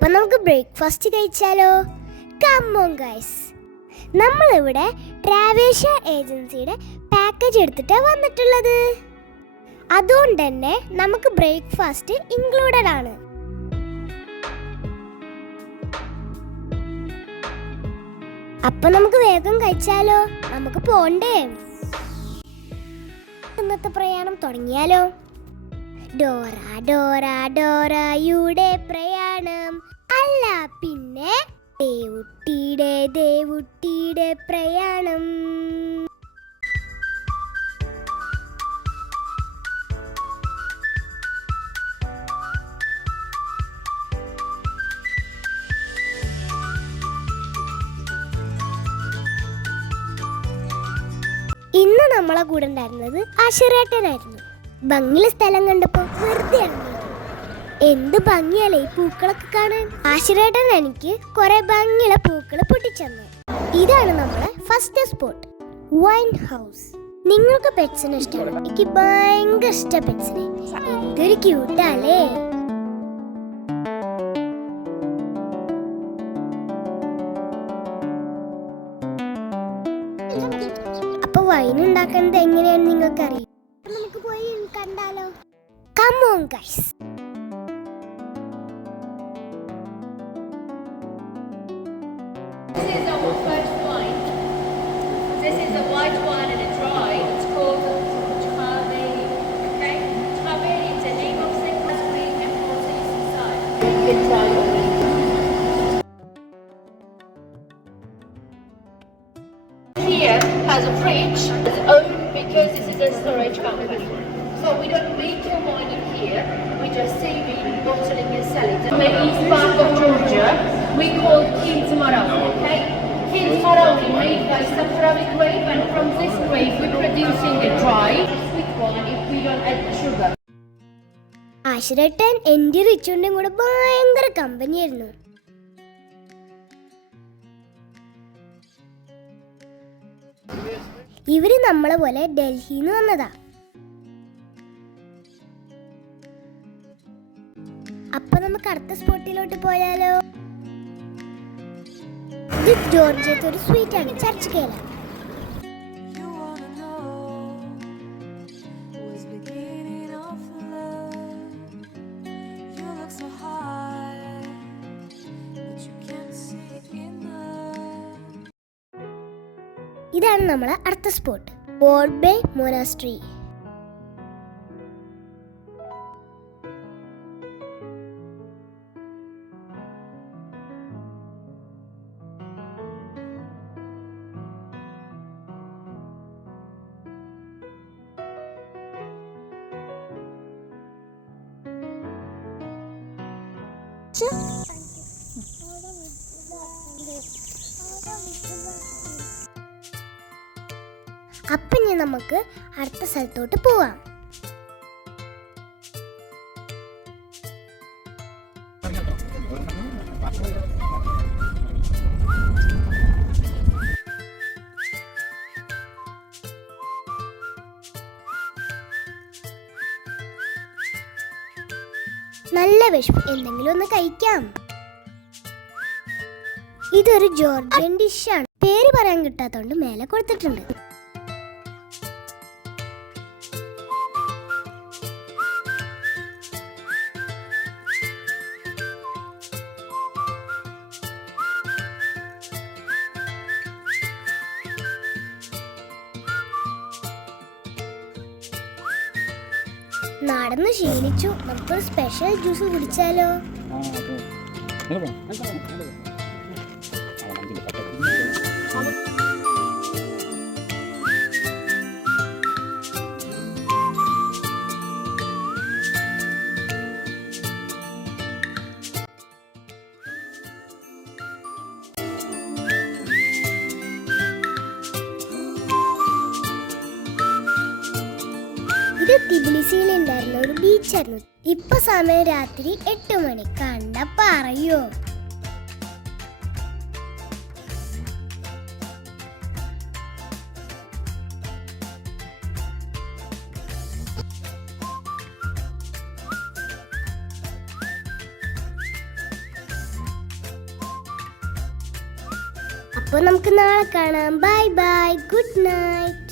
അപ്പൊ നമുക്ക് breakfast കഴിച്ചാലോ? Come on guys, നമ്മളിവിടെ ട്രാവേഷ്യ ഏജൻസിയുടെ പാക്കേജ് എടുത്തിട്ടാണ് വന്നിട്ടുള്ളത്. അതുകൊണ്ട് തന്നെ നമുക്ക് ബ്രേക്ക്ഫാസ്റ്റ് ഇൻക്ലൂഡഡ് ആണ്. അപ്പൊ നമുക്ക് വേഗം കഴിച്ചാലോ? നമുക്ക് പോണ്ടേ? ഇന്നത്തെ പ്രയാണം തുടങ്ങിയാലോ? ഡോറ ഡോറ ഡോറയുടെ പ്രയാണം, അല്ല പിന്നെ ദേവുട്ടിയുടെ പ്രയാണം. ഇന്ന് നമ്മളെ കൂടെ ഉണ്ടായിരുന്നത് ആശിറേട്ടനായിരുന്നു. ഭംഗിയുള്ള സ്ഥലം കണ്ടപ്പോ വെറുതെ ഇറങ്ങി. എന്ത് ഭംഗിയല്ലേ ഈ പൂക്കളൊക്കെ കാണാൻ. ആശിറേട്ടൻ എനിക്ക് കുറെ ഭംഗിയുള്ള പൂക്കൾ പൊട്ടിച്ചെന്നു. ഇതാണ് നമ്മളെ ഫസ്റ്റ് സ്പോട്ട്, വൈൻ ഹൗസ്. നിങ്ങൾക്ക് പെറ്റ്സിനെ ഇഷ്ടമാണ്? എനിക്ക് ഭയങ്കര ഇഷ്ടം പെറ്റ്സിനെ. എന്തൊരു ക്യൂട്ടാല്ലേ. അപ്പൊ വൈൻ ഉണ്ടാക്കുന്നത് എങ്ങനെയാണെന്ന് നിങ്ങൾക്ക് അറിയാം. നമുക്ക് പോയി കണ്ടാലോ? Come on guys. This is our first wine. This is a white wine and a dry. It's called Traveli. Okay? Traveli is the name of Cyprus Green and Portuguese inside. You can try it. Here has a fridge, its own, because this is a storage company. So we don't make your wine in here. We just save it, bottling and sell it. The east part of Georgia, we call Kings Maroni. Okay? Kings Maroni made by Safrawi grape, and from this grape we're producing a dry sweet wine if we don't add sugar. ആശിറേട്ടൻ എൻ്റെ റിച്ചുവിൻ്റെയും കൂടെ ഭയങ്കര കമ്പനിയായിരുന്നു. ഇവര് നമ്മളെ പോലെ ഡൽഹിന്ന് വന്നതാ. അപ്പൊ നമുക്ക് അടുത്ത സ്പോട്ടിലോട്ട് പോയാലോ? ഇത് ജോർജിയത്തെ ഒരു സ്വീറ്റ് ആണ്, ചർച്ച് കേല. ഇതാണ് നമ്മളെ അടുത്ത സ്പോട്ട്, ബോർബേ മൊനാസ്ട്രി. അപ്പൊ ഇനി നമുക്ക് അടുത്ത സ്ഥലത്തോട്ട് പോവാം. നല്ല വിശപ്പ്, എന്തെങ്കിലും ഒന്ന് കഴിക്കാം. ഇതൊരു ജോർജിയൻ ഡിഷാണ്. പേര് പറയാൻ കിട്ടാത്തോണ്ട് മേലെ കൊടുത്തിട്ടുണ്ട്. നടന്ന് ക്ഷീണിച്ചു, നമുക്കൊരു സ്പെഷ്യൽ ജ്യൂസ് കുടിച്ചാലോ? ഇത് തിബിലിസിയിൽ ഉണ്ടായിരുന്ന ഒരു ബീച്ചായിരുന്നു. ഇപ്പൊ സമയം രാത്രി 8 മണി. കണ്ട പറയോ? അപ്പോൾ നമുക്ക് നാളെ കാണാം. Bye bye, good night.